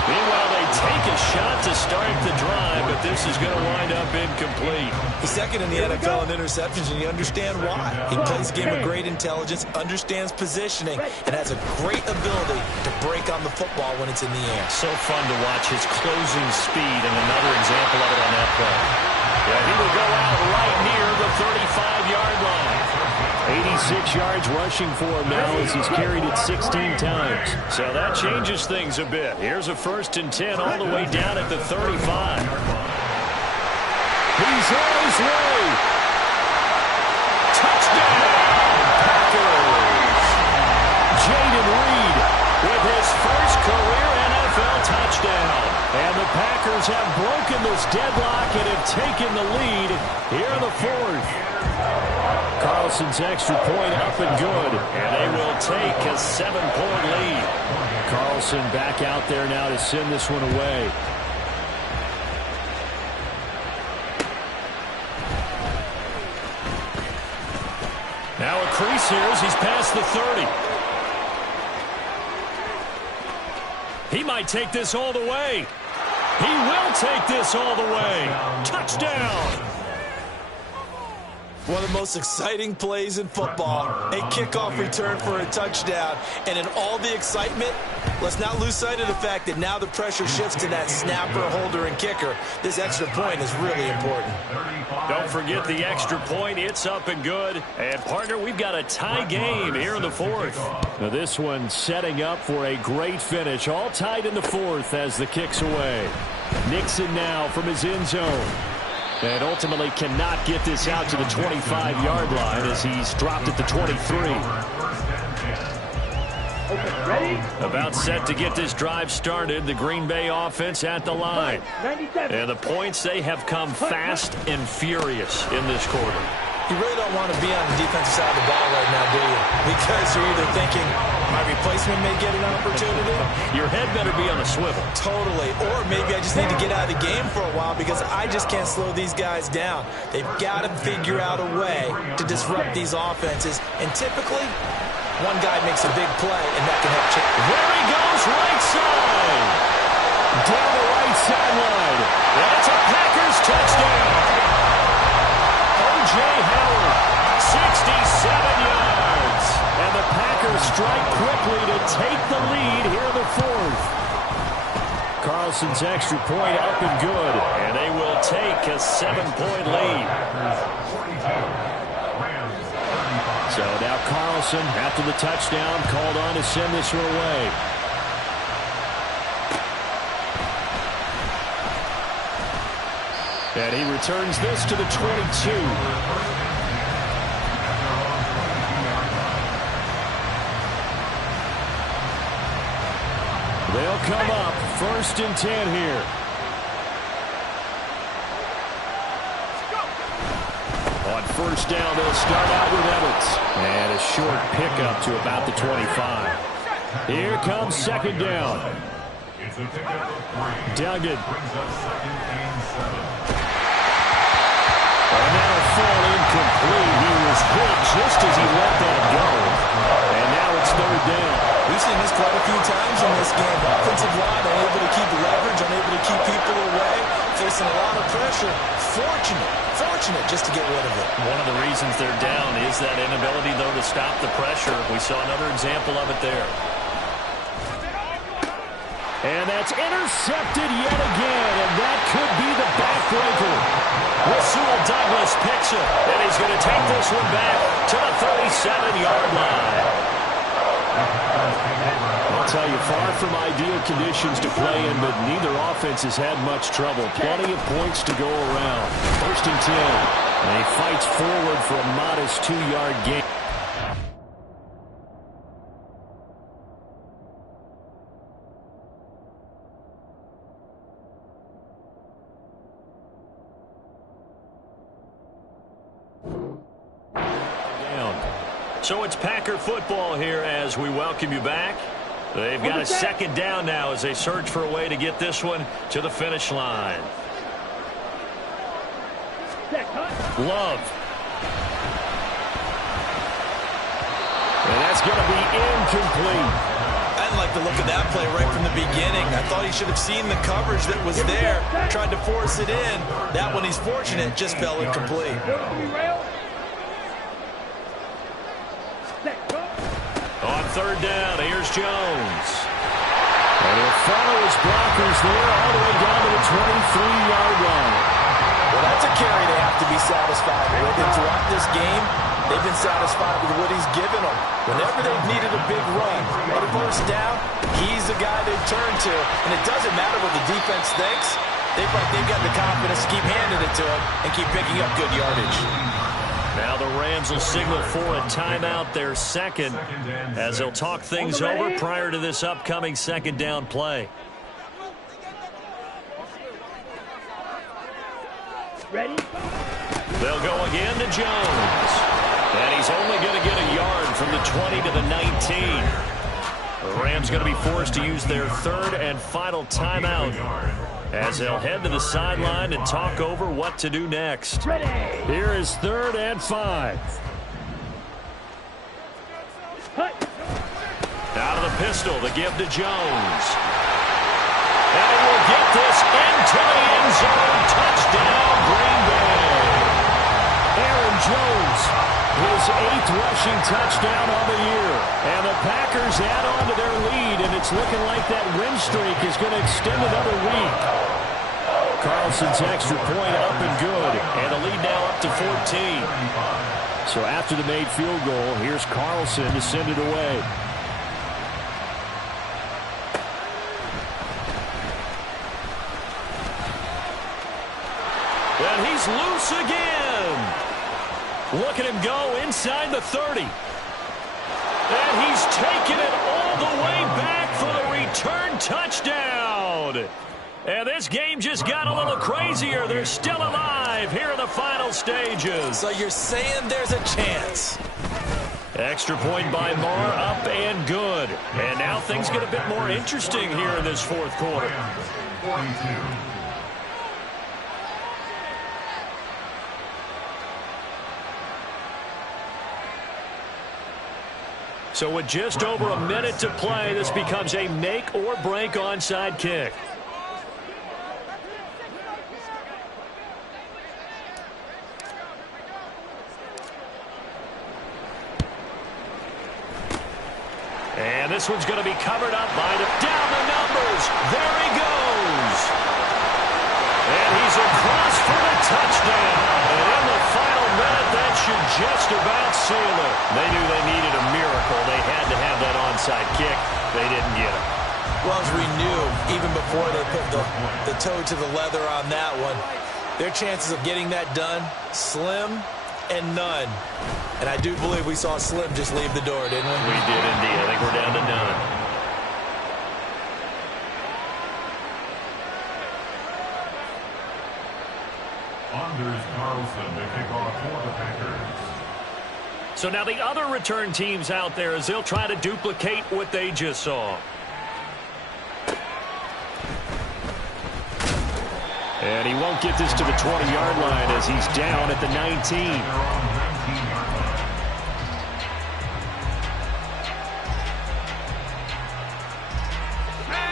Meanwhile, they take a shot to start the drive, but this is going to wind up incomplete. He's second in the NFL in interceptions, and you understand why. He plays a game of great intelligence, understands positioning, and has a great ability to break on the football when it's in the air. So fun to watch his closing speed, and another example of it on that play. Yeah, he will go out right near the 35-yard line. 86 yards rushing for him now as he's carried it 16 times. So that changes things a bit. Here's a 1st and 10 all the way down at the 35. He's on his way. Touchdown, Packers. Jaden Reed with his first career NFL touchdown. And the Packers have broken this deadlock and have taken the lead here in the fourth. Carlson's extra point up and good, and they will take a 7-point lead. Carlson back out there now to send this one away. Now a crease here as he's past the 30. He might take this all the way. He will take this all the way. Touchdown. One of the most exciting plays in football, a kickoff return for a touchdown. And in all the excitement, let's not lose sight of the fact that now the pressure shifts to that snapper, holder, and kicker. This extra point is really important. Don't forget the extra point. It's up and good. And, partner, we've got a tie game here in the fourth. Now this one setting up for a great finish. All tied in the fourth as the kick's away. Nixon now from his end zone. And ultimately cannot get this out to the 25-yard line as he's dropped at the 23. About set to get this drive started. The Green Bay offense at the line. And the points, they have come fast and furious in this quarter. You really don't want to be on the defensive side of the ball right now, do you? Because you're either thinking, my replacement may get an opportunity. Your head better be on a swivel. Totally. Or maybe I just need to get out of the game for a while because I just can't slow these guys down. They've got to figure out a way to disrupt these offenses. And typically, one guy makes a big play, and that can help change. There he goes, right side. Down the right sideline. And it's a Packers touchdown. O.J. Howard, 67 yards. And the Packers strike quickly to take the lead here in the fourth. Carlson's extra point up and good. And they will take a 7-point lead. So now Carlson, after the touchdown, called on to send this one away. And he returns this to the 22. They'll come up 1st and 10 here. On 1st down, they'll start out with Evans. And a short pickup to about the 25. Here comes 2nd down. Duggan. And that'll fall incomplete. He was hit just as he let that go. And now it's 3rd down. We've seen this quite a few times in this game. Offensive line unable to keep leverage, unable to keep people away, facing a lot of pressure. Fortunate just to get rid of it. One of the reasons they're down is that inability, though, to stop the pressure. We saw another example of it there. And that's intercepted yet again, and that could be the backbreaker. Rasul Douglas picks it, and he's going to take this one back to the 37-yard line. I'll tell you, far from ideal conditions to play in, but neither offense has had much trouble. Plenty of points to go around. 1st and 10. And he fights forward for a modest 2-yard gain. So it's Packer football here as we welcome you back. They've got a 2nd down now as they search for a way to get this one to the finish line. Love. And that's going to be incomplete. I didn't like the look of that play right from the beginning. I thought he should have seen the coverage that was there, tried to force it in. That one, he's fortunate, just fell incomplete. On third down, here's Jones. And he'll follow his blockers there all the way down to the 23-yard line. Well, that's a carry they have to be satisfied with. And throughout this game, they've been satisfied with what he's given them. Whenever they've needed a big run or a first down, he's the guy they turn to. And it doesn't matter what the defense thinks. They've got the confidence to keep handing it to him and keep picking up good yardage. Now the Rams will signal for a timeout, their second, as they'll talk things over prior to this upcoming second down play. Ready? They'll go again to Jones. And he's only going to get a yard from the 20 to the 19. The Rams going to be forced to use their third and final timeout as they'll head to the sideline and talk over what to do next. Ready. Here is 3rd and 5. Out of the pistol, the give to Jones. And he will get this into the end zone. Touchdown, Green Bay. Aaron Jones, his 8th rushing touchdown on the year. And the Packers add on to their lead, and it's looking like that win streak is going to extend another week. Carlson's extra point up and good, and the lead now up to 14. So after the made field goal, here's Carlson to send it away. And he's loose again. Look at him go inside the 30. And he's taken it all the way back for the return touchdown. And this game just got a little crazier. They're still alive here in the final stages. So you're saying there's a chance. Extra point by Marr, up and good. And now things get a bit more interesting here in this fourth quarter. 42. So with just over a minute to play, this becomes a make or break onside kick. And this one's going to be covered up by down the numbers. There he goes. And he's across for the touchdown. And in the final minute, that should just about seal it. They knew they needed a miracle. They had to have that onside kick. They didn't get it. Well, as we knew, even before they put the toe to the leather on that one, their chances of getting that done, slim and none. And I do believe we saw Slim just leave the door, didn't we? We did indeed. I think we're down to none. Anders Carlson to kick off for the Packers. So now the other return teams out there as they'll try to duplicate what they just saw. And he won't get this to the 20-yard line as he's down at the 19.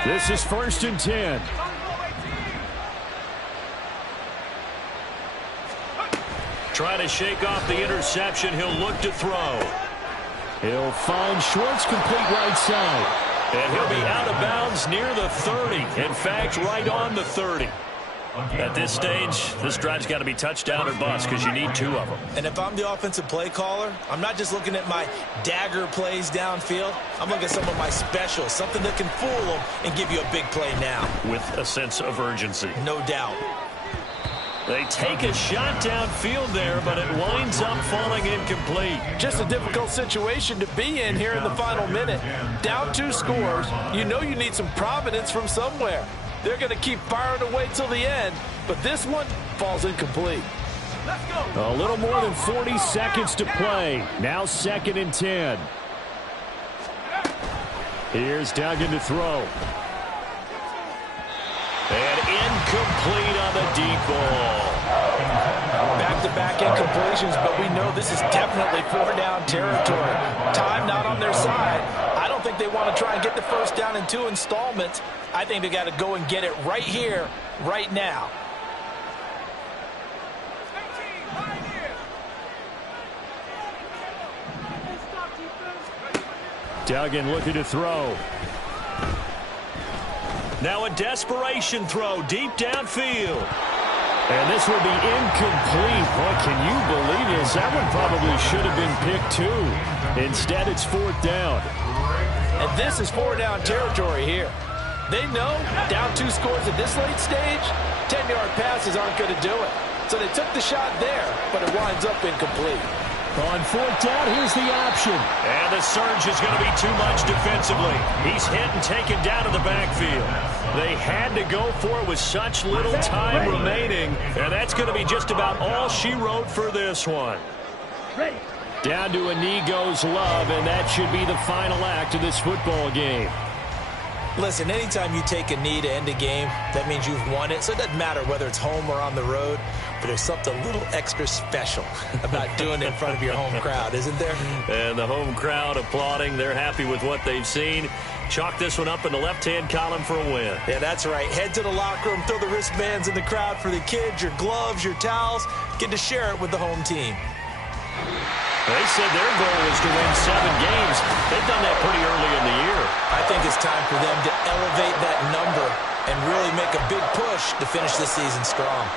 This is 1st and 10. Trying to shake off the interception. He'll look to throw. He'll find Schwartz complete right side. And he'll be out of bounds near the 30. In fact, right on the 30. At this stage, this drive's got to be touchdown or bust because you need 2 of them. And if I'm the offensive play caller, I'm not just looking at my dagger plays downfield. I'm looking at some of my specials, something that can fool them and give you a big play now. With a sense of urgency. No doubt. They take a shot downfield there, but it winds up falling incomplete. Just a difficult situation to be in here in the final minute. Down 2 scores, you know you need some providence from somewhere. They're going to keep firing away till the end, but this one falls incomplete. Let's go. A little more than 40 seconds to play. Now 2nd and 10. Here's Duggan to throw. And incomplete on the deep ball. Back-to-back incomplete completions, but we know this is definitely 4-down territory. Time not on their side. I don't think they want to try and get the first down in 2 installments. I think they got to go and get it right here, right now. Duggan looking to throw. Now a desperation throw deep downfield. And this will be incomplete. Boy, can you believe this? That one probably should have been picked too. Instead, it's 4th down. And this is 4-down territory here. They know down 2 scores at this late stage, 10-yard passes aren't going to do it. So they took the shot there, but it winds up incomplete. On 4th down, here's the option. And the surge is going to be too much defensively. He's hit and taken down to the backfield. They had to go for it with such little time remaining. And that's going to be just about all she wrote for this one. Down to a knee goes Love, and that should be the final act of this football game. Listen, anytime you take a knee to end a game, that means you've won it. So it doesn't matter whether it's home or on the road, but there's something a little extra special about doing it in front of your home crowd, isn't there? And the home crowd applauding. They're happy with what they've seen. Chalk this one up in the left-hand column for a win. Yeah, that's right. Head to the locker room, throw the wristbands in the crowd for the kids, your gloves, your towels. Get to share it with the home team. They said their goal was to win 7 games. They've done that pretty early in the year. I think it's time for them to elevate that number and really make a big push to finish this season strong.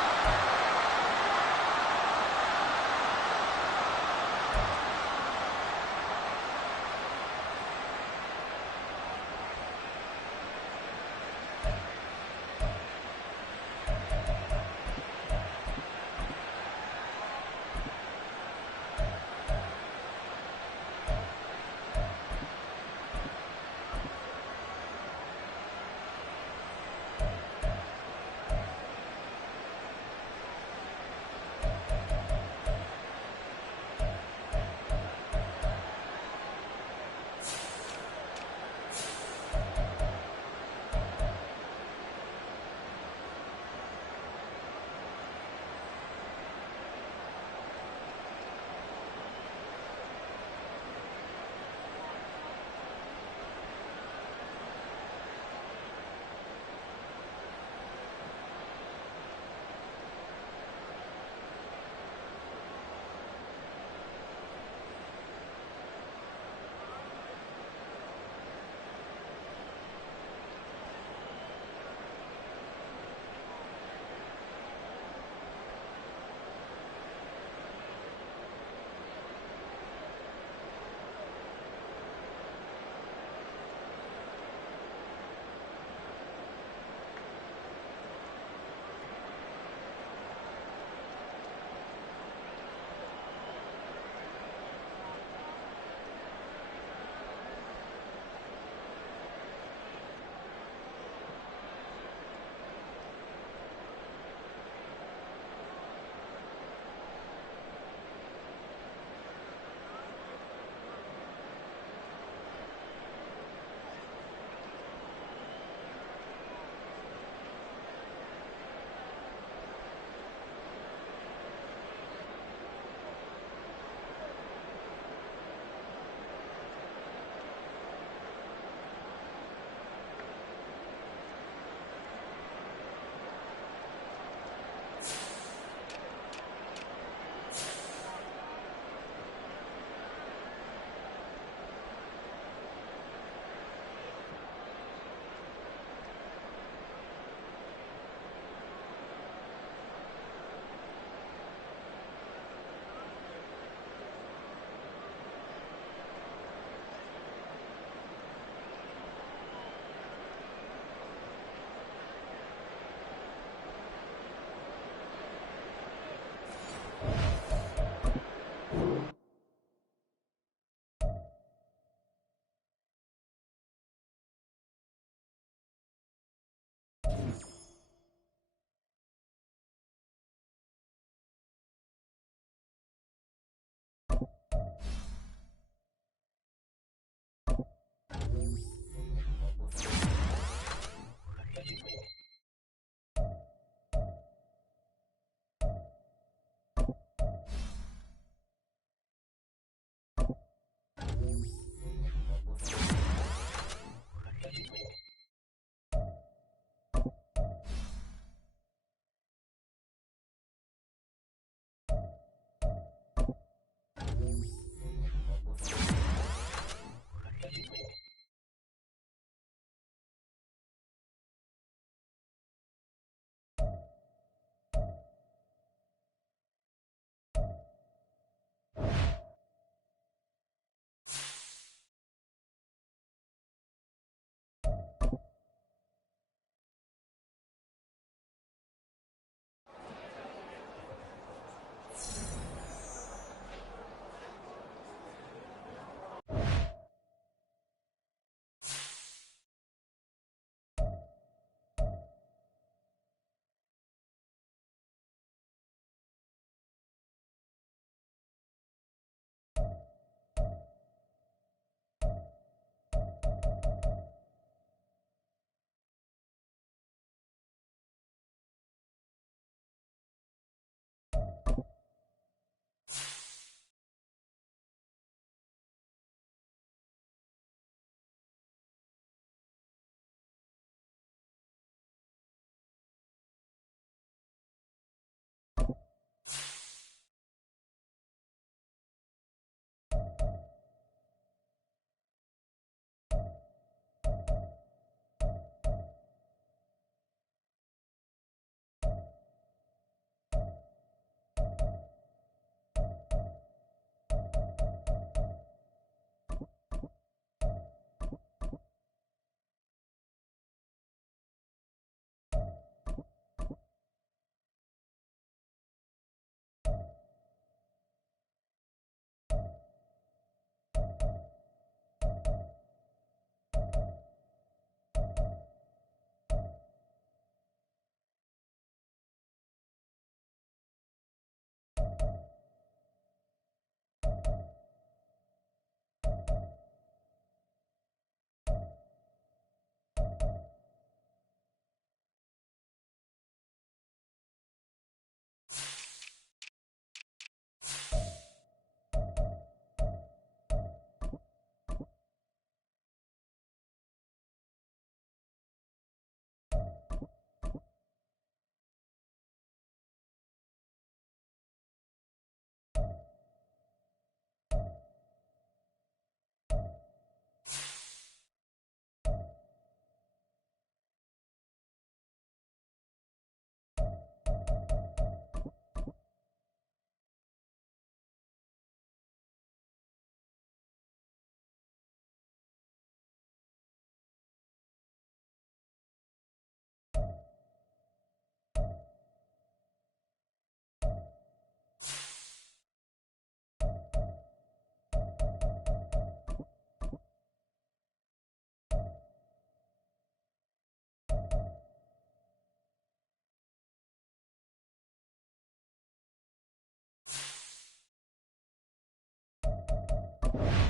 ball.